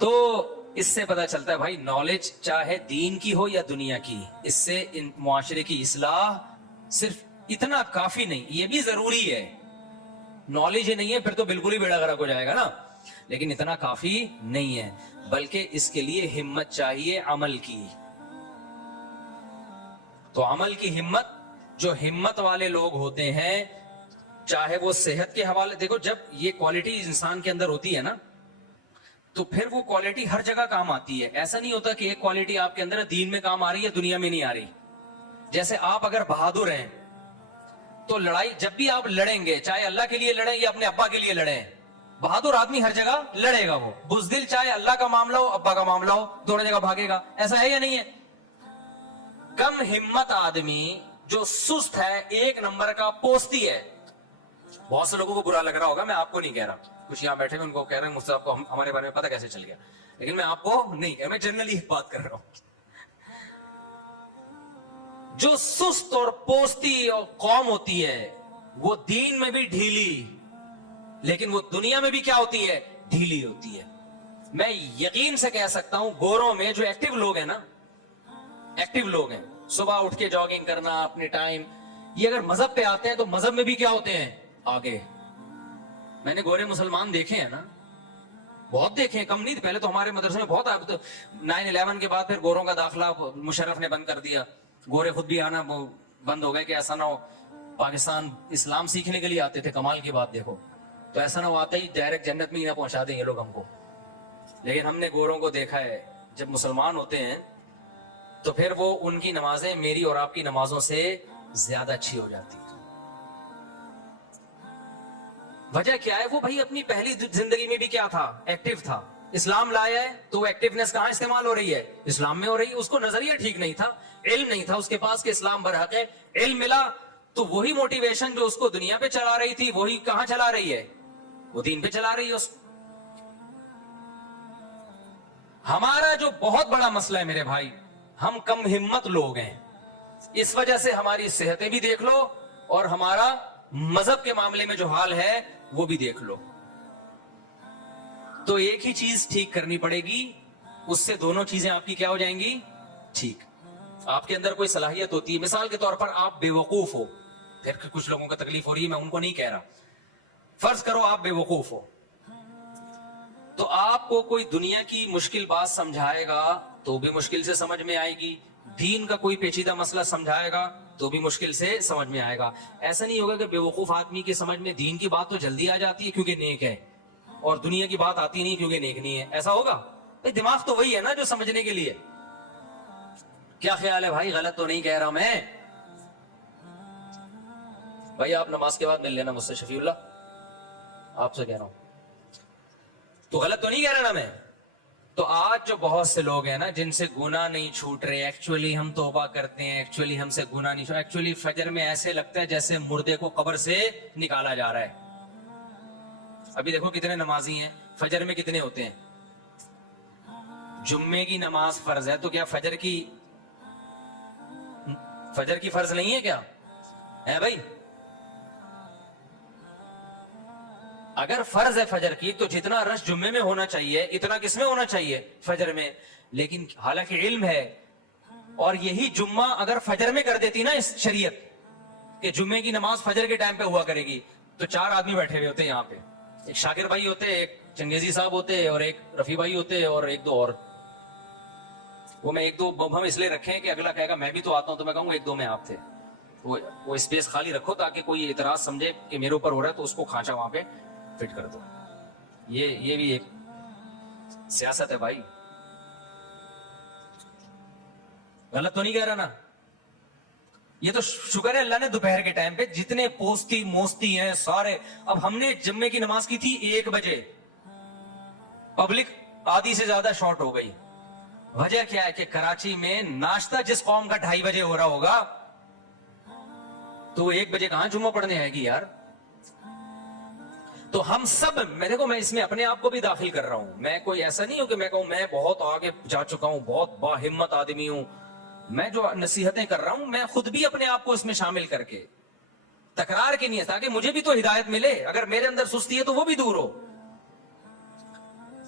تو اس سے پتا چلتا ہے بھائی نالج چاہے دین کی ہو یا دنیا کی، اس سے ان معاشرے کی اصلاح صرف اتنا کافی نہیں، یہ بھی ضروری ہے. نالج ہی نہیں ہے پھر تو بالکل ہی بیڑا غرق ہو جائے گا نا، لیکن اتنا کافی نہیں ہے، بلکہ اس کے لیے ہمت چاہیے عمل کی. تو عمل کی ہمت، جو ہمت والے لوگ ہوتے ہیں چاہے وہ صحت کے حوالے، دیکھو جب یہ کوالٹی انسان کے اندر ہوتی ہے نا تو پھر وہ کوالٹی ہر جگہ کام آتی ہے. ایسا نہیں ہوتا کہ ایک کوالٹی آپ کے اندر دین میں کام آ رہی ہے دنیا میں نہیں آ رہی. جیسے آپ اگر بہادر ہیں تو لڑائی جب بھی آپ لڑیں گے چاہے اللہ کے لیے لڑیں یا اپنے ابا کے لیے لڑیں، بہادر آدمی ہر جگہ لڑے گا. وہ بزدل چاہے اللہ کا معاملہ ہو ابا کا معاملہ ہو دونوں جگہ بھاگے گا. ایسا ہے یا نہیں ہے؟ کم ہمت آدمی جو سست ہے ایک نمبر کا پوستی ہے. بہت سے لوگوں کو برا لگ رہا ہوگا، میں آپ کو نہیں کہہ رہا، کچھ یہاں بیٹھے ہوئے ان کو کہہ رہے ہیں مجھ سے آپ کو ہمارے بارے میں پتہ کیسے چل گیا، لیکن میں آپ کو نہیں کہہ رہا، میں جنرلی بات کر رہا ہوں. جو سست اور پوستی اور قوم ہوتی ہے وہ دین میں بھی ڈھیلی، لیکن وہ دنیا میں بھی کیا ہوتی ہے؟ ڈھیلی ہوتی ہے. میں یقین سے کہہ سکتا ہوں گوروں میں جو ایکٹیو لوگ ہیں نا، ایکٹیو لوگ ہیں، صبح اٹھ کے جاگنگ کرنا اپنے ٹائم، یہ اگر مذہب پہ آتے ہیں تو مذہب میں بھی کیا ہوتے ہیں؟ آگے. میں نے گورے مسلمان دیکھے ہیں نا، بہت دیکھے ہیں، کم نہیں. پہلے تو ہمارے مدرسے میں بہت 9/11 کے بعد پھر گوروں کا داخلہ مشرف نے بند کر دیا، گورے خود بھی آنا بند ہو گئے کہ ایسا نہ ہو. پاکستان اسلام سیکھنے کے لیے آتے تھے، کمال کی بات دیکھو، تو ایسا نہ ہو آتا ہی ڈائریکٹ جنت میں ہی نہ پہنچا دیں یہ لوگ ہم کو. لیکن ہم نے گوروں کو دیکھا ہے جب مسلمان ہوتے ہیں تو پھر وہ ان کی نمازیں میری اور آپ کی نمازوں سے زیادہ اچھی ہو جاتی. وجہ کیا ہے؟ وہ بھائی اپنی پہلی زندگی میں بھی کیا تھا؟ ایکٹیو تھا. اسلام لایا ہے تو وہ ایکٹیونیس کہاں استعمال ہو رہی ہے؟ اسلام میں ہو رہی ہے. اس کو نظریہ ٹھیک نہیں تھا، علم نہیں تھا اس کے پاس کہ اسلام برحق ہے. علم ملا تو وہی موٹیویشن جو اس کو دنیا پہ چلا رہی تھی وہی کہاں چلا رہی ہے؟ وہ دین پہ چلا رہی ہے اس کو. ہمارا جو بہت بڑا مسئلہ ہے میرے بھائی، ہم کم ہمت لوگ ہیں. اس وجہ سے ہماری صحتیں بھی دیکھ لو اور ہمارا مذہب کے معاملے میں جو حال ہے وہ بھی دیکھ لو. تو ایک ہی چیز ٹھیک کرنی پڑے گی، اس سے دونوں چیزیں آپ کی کیا ہو جائیں گی؟ ٹھیک. آپ کے اندر کوئی صلاحیت ہوتی ہے، مثال کے طور پر آپ بے وقوف ہو، پھر کچھ لوگوں کو تکلیف ہو رہی ہے، میں ان کو نہیں کہہ رہا، فرض کرو آپ بے وقوف ہو تو آپ کو کوئی دنیا کی مشکل بات سمجھائے گا تو بھی مشکل سے سمجھ میں آئے گی، دین کا کوئی پیچیدہ مسئلہ سمجھائے گا تو بھی مشکل سے سمجھ میں آئے گا. ایسا نہیں ہوگا کہ بے وقوف آدمی کی سمجھ میں دین کی بات تو جلدی آ جاتی ہے کیونکہ نیک ہے اور دنیا کی بات آتی نہیں کیونکہ نیک نہیں ہے. ایسا ہوگا؟ دماغ تو وہی ہے نا جو سمجھنے کے لیے. کیا خیال ہے بھائی؟ غلط تو نہیں کہہ رہا میں؟ بھائی آپ نماز کے بعد مل لینا مجھ سے، شفیع اللہ آپ سے کہہ رہا ہوں، تو غلط تو نہیں کہہ رہا نا میں؟ تو آج جو بہت سے لوگ ہیں نا جن سے گناہ نہیں چھوٹ رہے، ایکچولی ہم توبہ کرتے ہیں، ایکچولی ہم سے گناہ نہیں چھوٹ، ایکچولی فجر میں ایسے لگتا ہے جیسے مردے کو قبر سے نکالا جا رہا ہے. ابھی دیکھو کتنے نمازی ہیں، فجر میں کتنے ہوتے ہیں؟ جمعے کی نماز فرض ہے تو کیا فجر کی فرض نہیں ہے کیا؟ ہے بھائی؟ اگر فرض ہے فجر کی تو جتنا رش جمعے میں ہونا چاہیے اتنا کس میں ہونا چاہیے؟ فجر میں. لیکن حالانکہ علم ہے، اور یہی جمعہ اگر فجر میں کر دیتی نا اس شریعت کہ جمعے کی نماز فجر کے ٹائم پہ ہوا کرے گی تو 4 آدمی بیٹھے ہوئے ہوتے ہیں یہاں پہ، ایک شاکر بھائی ہوتے، ایک چنگیزی صاحب ہوتے اور ایک رفیع بھائی ہوتے اور ایک دو اور. وہ میں ایک دو ہم اس لیے رکھے کہ اگلا کہے گا میں بھی تو آتا ہوں تو میں کہوں 1-2 میں آپ تھے. وہ اسپیس خالی رکھو تاکہ کوئی اعتراض سمجھے کہ میرے اوپر ہو رہا ہے تو اس کو کھانچا وہاں پہ فٹ کر دو. یہ بھی ایک سیاست ہے بھائی. غلط تو نہیں کہہ رہا نا؟ یہ تو شکر ہے اللہ نے دوپہر کے ٹائم پہ جتنے پوستی موستی ہیں سارے. اب ہم نے جمعے کی نماز کی تھی 1 بجے، پبلک آدھی سے زیادہ شارٹ ہو گئی. وجہ کیا ہے کہ کراچی میں ناشتہ جس قوم کا 2:30 بجے ہو رہا ہوگا تو وہ 1 بجے کہاں جمعہ پڑھنے آئے گی یار. تو ہم سب، میں دیکھو میں اس میں اپنے آپ کو بھی داخل کر رہا ہوں، میں کوئی ایسا نہیں ہوں کہ میں کہوں میں بہت آگے جا چکا ہوں، بہت با ہمت آدمی ہوں. میں جو نصیحتیں کر رہا ہوں میں خود بھی اپنے آپ کو اس میں شامل کر کے تکرار کی نہیں ہے تاکہ مجھے بھی تو ہدایت ملے. اگر میرے اندر سستی ہے تو وہ بھی دور ہو.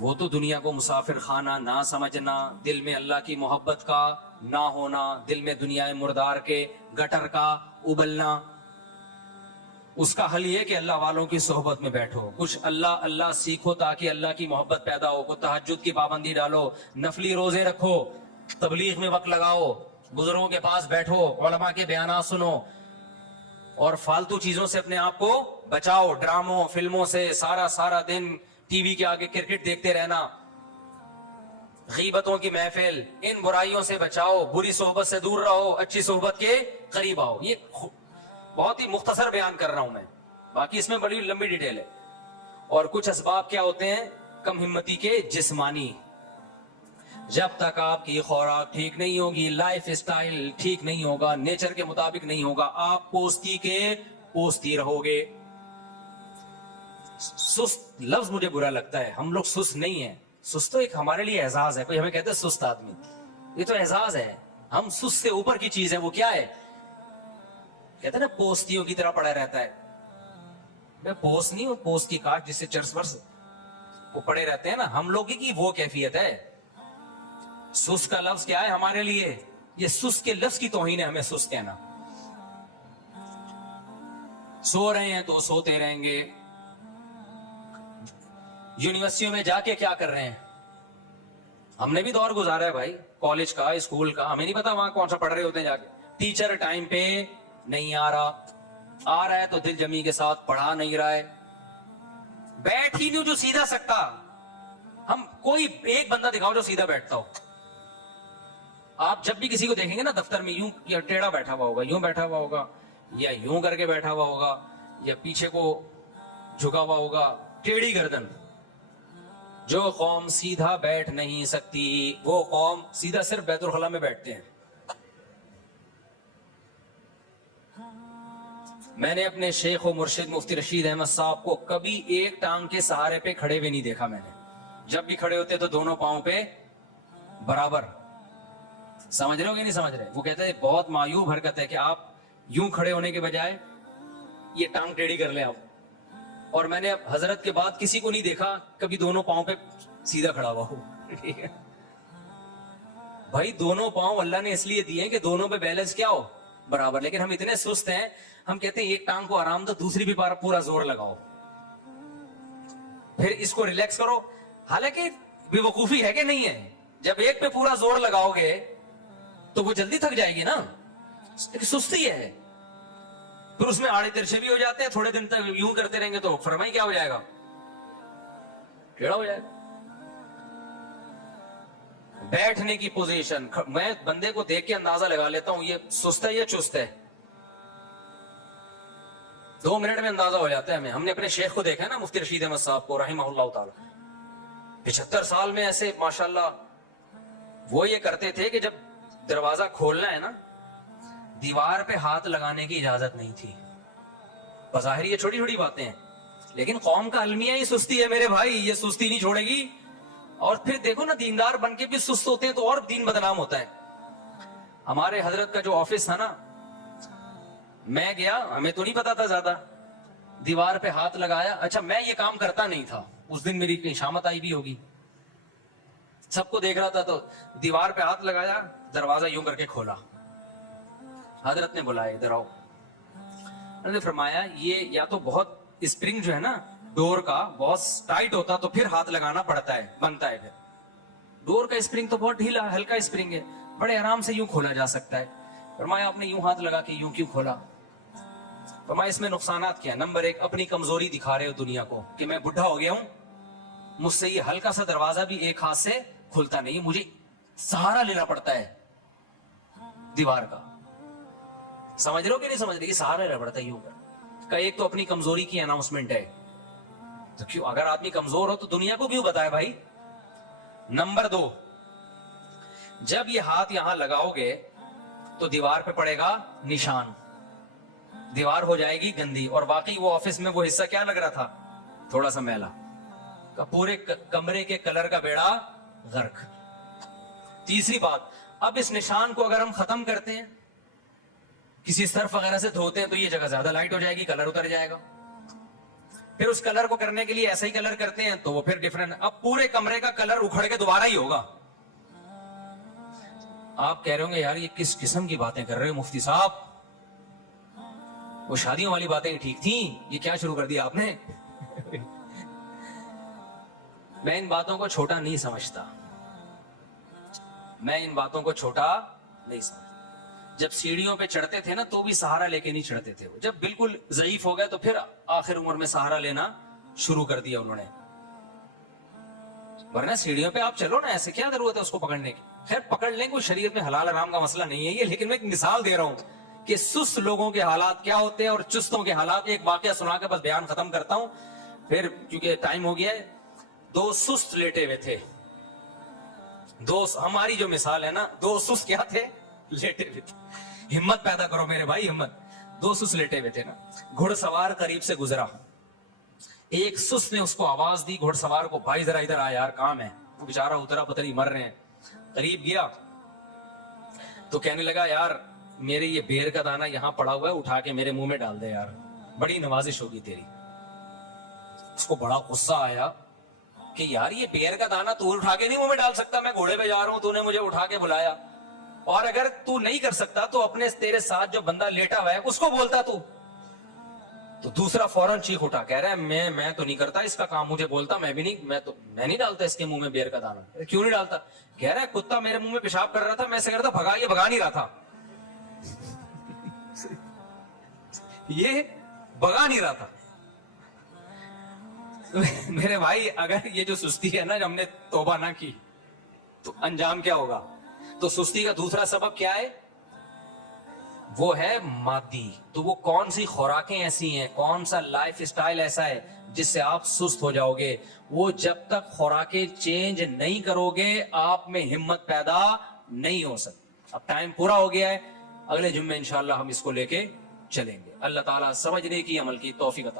وہ تو دنیا کو مسافر خانہ نہ سمجھنا، دل میں اللہ کی محبت کا نہ ہونا، دل میں دنیا مردار کے گٹر کا ابلنا، اس کا حل یہ کہ اللہ والوں کی صحبت میں بیٹھو، کچھ اللہ اللہ سیکھو تاکہ اللہ کی محبت پیدا ہو، کوئی تہجد کی پابندی ڈالو، نفلی روزے رکھو، تبلیغ میں وقت لگاؤ، بزرگوں کے پاس بیٹھو، علماء کے بیانات سنو، اور فالتو چیزوں سے اپنے آپ کو بچاؤ، ڈراموں فلموں سے سارا دن ٹی وی کے آگے کرکٹ دیکھتے رہنا، غیبتوں کی محفل، ان برائیوں سے بچاؤ، بری صحبت سے دور رہو، اچھی صحبت کے قریب آؤ۔ یہ بہت ہی مختصر بیان کر رہا ہوں میں، باقی اس میں بڑی لمبی ڈیٹیل ہے۔ اور کچھ اسباب کیا ہوتے ہیں کم ہمتی کے؟ جسمانی، جب تک آپ کی خوراک ٹھیک نہیں ہوگی، لائف اسٹائل ٹھیک نہیں ہوگا، نیچر کے مطابق نہیں ہوگا، آپ پوستی کے پوستی رہو گے۔ سست لفظ مجھے برا لگتا ہے، ہم لوگ سست نہیں ہیں، سست تو ایک ہمارے لیے اعزاز ہے، کوئی ہمیں کہتا ہے سست آدمی، یہ تو اعزاز ہے، ہم سست سے اوپر کی چیز ہے۔ وہ کیا ہے؟ کہتے ہیں نا پوستیوں کی طرح پڑا رہتا ہے، میں پوست نہیں ہوں، پوست کی کاٹ جس سے چرس ورس وہ پڑے رہتے ہیں نا، ہم لوگ کی وہ کیفیت ہے۔ سست کا لفظ کیا ہے ہمارے لیے؟ یہ سست کے لفظ کی توہین ہے ہمیں سست کہنا۔ سو رہے ہیں تو سوتے رہیں گے، یونیورسٹیوں میں جا کے کیا کر رہے ہیں؟ ہم نے بھی دور گزارا ہے بھائی، کالج کا، اسکول کا، ہمیں نہیں پتا وہاں کون سا پڑھ رہے ہوتے ہیں جا کے۔ ٹیچر ٹائم پہ نہیں آ رہا ہے تو دل جمی کے ساتھ پڑھا نہیں رہا ہے، بیٹھ ہی نہیں جو سیدھا سکتا۔ ہم کوئی ایک بندہ دکھاؤ جو سیدھا بیٹھتا ہو۔ آپ جب بھی کسی کو دیکھیں گے نا دفتر میں، یوں یا ٹیڑھا بیٹھا ہوا ہوگا، یوں بیٹھا ہوا ہوگا، یا یوں کر کے بیٹھا ہوا ہوگا، یا پیچھے کو جھکا ہوا ہوگا، ٹیڑھی گردن۔ جو قوم سیدھا بیٹھ نہیں سکتی وہ قوم سیدھا صرف بیت الخلا میں بیٹھتے ہیں۔ میں نے اپنے شیخ و مرشد مفتی رشید احمد صاحب کو کبھی ایک ٹانگ کے سہارے پہ کھڑے ہوئے نہیں دیکھا میں نے، جب بھی کھڑے ہوتے تو دونوں پاؤں پہ برابر۔ سمجھ رہے ہو کہ نہیں سمجھ رہے؟ وہ کہتے ہیں بہت معیوب حرکت ہے کہ آپ یوں کھڑے ہونے کے بجائے یہ ٹانگ ٹیڑھی کر لیں آپ۔ اور میں نے اب حضرت کے بعد کسی کو نہیں دیکھا کبھی دونوں پاؤں پہ سیدھا کھڑا ہوا ہو۔ بھائی دونوں پاؤں اللہ نے اس لیے دیے ہیں کہ دونوں پہ بیلنس کیا ہو؟ برابر۔ لیکن ہم اتنے سست ہیں، ہم کہتے ہیں ایک ٹانگ کو آرام دو، دوسری بھی پورا زور لگاؤ، پھر اس کو ریلیکس کرو۔ حالانکہ بے وقوفی ہے کہ نہیں ہے؟ جب ایک پہ پورا زور لگاؤ گے تو وہ جلدی تھک جائے گی نا، سستی ہے۔ پھر اس میں آڑے ترچھے بھی ہو جاتے ہیں، تھوڑے دن تک یوں کرتے رہیں گے تو فرمائی کیا ہو جائے گا؟ ٹیڑھا ہو جائے گا۔ بیٹھنے کی پوزیشن، میں بندے کو دیکھ کے اندازہ لگا لیتا ہوں یہ سست ہے یا چست ہے، 2 منٹ میں اندازہ ہو جاتا ہے ہمیں۔ ہم نے اپنے شیخ کو دیکھا ہے نا، مفتی رشید احمد صاحب کو رحمہ اللہ تعالی، 75 سال میں ایسے ماشاءاللہ وہ یہ کرتے تھے کہ جب دروازہ کھولنا ہے نا، دیوار پہ ہاتھ لگانے کی اجازت نہیں تھی۔ بظاہر یہ چھوٹی چھوٹی باتیں ہیں، لیکن قوم کا المیہ ہی سستی ہے میرے بھائی، یہ سستی نہیں چھوڑے گی۔ اور پھر دیکھو نا، دیندار بن کے بھی سست ہوتے ہیں تو اور دین بدنام ہوتا ہے۔ ہمارے حضرت کا جو آفس تھا نا، میں گیا، ہمیں تو نہیں پتا تھا زیادہ، دیوار پہ ہاتھ لگایا۔ اچھا میں یہ کام کرتا نہیں تھا، اس دن میری شامت آئی بھی ہوگی، سب کو دیکھ رہا تھا، تو دیوار پہ ہاتھ لگایا، دروازہ یوں کر کے کھولا، حضرت نے بلایا ادھر آؤ۔ انہوں نے فرمایا یہ یا تو بہت اسپرنگ جو ہے نا ڈور کا بہت ٹائٹ ہوتا تو پھر ہاتھ لگانا پڑتا ہے، بنتا ہے، پھر ڈور کا اسپرنگ تو بہت ڈھیلا ہلکا اسپرنگ ہے، بڑے آرام سے یوں کھولا جا سکتا ہے۔ فرمایا آپ نے یوں ہاتھ لگا کے یوں کیوں کھولا؟ فرمایا اس میں نقصانات کیا؟ نمبر 1، اپنی کمزوری دکھا رہے ہو دنیا کو کہ میں بڈھا ہو گیا ہوں، مجھ سے یہ ہلکا سا دروازہ بھی ایک ہاتھ سے کھلتا نہیں، مجھے سہارا لینا پڑتا ہے دیوار کا۔ سمجھ رہے ہو کہ نہیں سمجھ رہے؟ یہ سہارا لینا پڑتا ہے یوں کا۔ ایک تو اپنی کمزوری کی اناؤنسمنٹ ہے، تو کیوں اگر آدمی کمزور ہو تو دنیا کو کیوں بتائے بھائی؟ نمبر 2، جب یہ ہاتھ یہاں لگاؤ گے تو دیوار پہ پڑے گا نشان، دیوار ہو جائے گی گندی، اور واقعی وہ آفس میں وہ حصہ کیا لگ رہا تھا؟ تھوڑا سا میلا، پورے کمرے کے کلر کا بیڑا غرق۔ تیسری بات، اب اس نشان کو اگر ہم ختم کرتے ہیں، کسی سرف وغیرہ سے دھوتے ہیں، تو یہ جگہ زیادہ لائٹ ہو جائے گی، کلر اتر جائے گا۔ پھر اس کلر کو کرنے کے لیے ایسا ہی کلر کرتے ہیں تو وہ پھر ڈفرنٹ. اب پورے کمرے کا کلر اکھڑ کے دوبارہ ہی ہوگا. آپ کہہ رہے ہوں گے یار یہ کس قسم کی باتیں کر رہے ہو مفتی صاحب, وہ شادیوں والی باتیں ٹھیک تھیں, یہ کیا شروع کر دیا آپ نے. میں ان باتوں کو چھوٹا نہیں سمجھتا, میں ان باتوں کو چھوٹا نہیں سمجھتا. جب سیڑھیوں پہ چڑھتے تھے نا تو بھی سہارا لے کے نہیں چڑھتے تھے, جب بالکل ضعیف ہو گئے تو پھر آخر عمر میں سہارا لینا شروع کر دیا انہوں نے. ورنہ سیڑھیوں پہ آپ چلو نا, ایسے کیا ضرورت ہے اس کو پکڑنے کی. خیر پکڑ لیں, کوئی شریعت میں حلال حرام کا مسئلہ نہیں ہے یہ, لیکن میں ایک مثال دے رہا ہوں کہ سست لوگوں کے حالات کیا ہوتے ہیں اور چستوں کے حالات. ایک واقعہ سنا کے بس بیان ختم کرتا ہوں, پھر کیونکہ ٹائم ہو گیا ہے. دو سست لیٹے ہوئے تھے, دو, ہماری جو مثال ہے نا, دو سست کیا تھے, لیٹے ہوئے تھے. ہمت پیدا کرو میرے بھائی, ہمت. دو سست لیٹے ہوئے تھے نا, گھڑ سوار قریب سے گزرا. ایک سست نے اس کو آواز دی گھڑ سوار کو, بھائی ذرا ادھر آ یار کام ہے. وہ بیچارہ اترا, پتہ نہیں مر رہے ہیں. قریب گیا تو کہنے لگا یار میرے یہ بیر کا دانہ یہاں پڑا ہوا ہے, اٹھا کے میرے منہ میں ڈال دے یار, بڑی نوازش ہوگی تیری. اس کو بڑا غصہ آیا کہ یار یہ بیر کا دانہ تو اٹھا کے نہیں منہ میں ڈال سکتا, میں گھوڑے پہ جا رہا ہوں, تو نے مجھے اٹھا کے بلایا, اور اگر تو نہیں کر سکتا تو اپنے تیرے ساتھ جو بندہ لیٹا ہوا ہے اس کو بولتا تو. تو دوسرا فوراً چیخ اٹھا, کہہ رہا ہے میں تو نہیں کرتا اس کا کام, مجھے بولتا میں بھی نہیں, میں نہیں ڈالتا اس کے منہ میں بیر کا دانہ. کیوں نہیں ڈالتا؟ کہہ رہا ہے کتا میرے منہ میں پیشاب کر رہا تھا, میں سے کرتا بھگا, یہ بھگا نہیں رہا تھا, یہ بھگا نہیں رہا تھا. میرے بھائی اگر یہ جو سستی ہے نا, ہم نے توبہ نہ کی تو انجام کیا ہوگا. تو سستی کا دوسرا سبب کیا ہے, وہ ہے مادی. تو وہ کون سی خوراکیں ایسی ہیں, کون سا لائف سٹائل ایسا ہے جس سے آپ سست ہو جاؤ گے. وہ جب تک خوراکیں چینج نہیں کرو گے آپ میں ہمت پیدا نہیں ہو سکتی. اب ٹائم پورا ہو گیا ہے, اگلے جمعے انشاءاللہ ہم اس کو لے کے چلیں گے. اللہ تعالیٰ سمجھنے کی, عمل کی توفیق عطا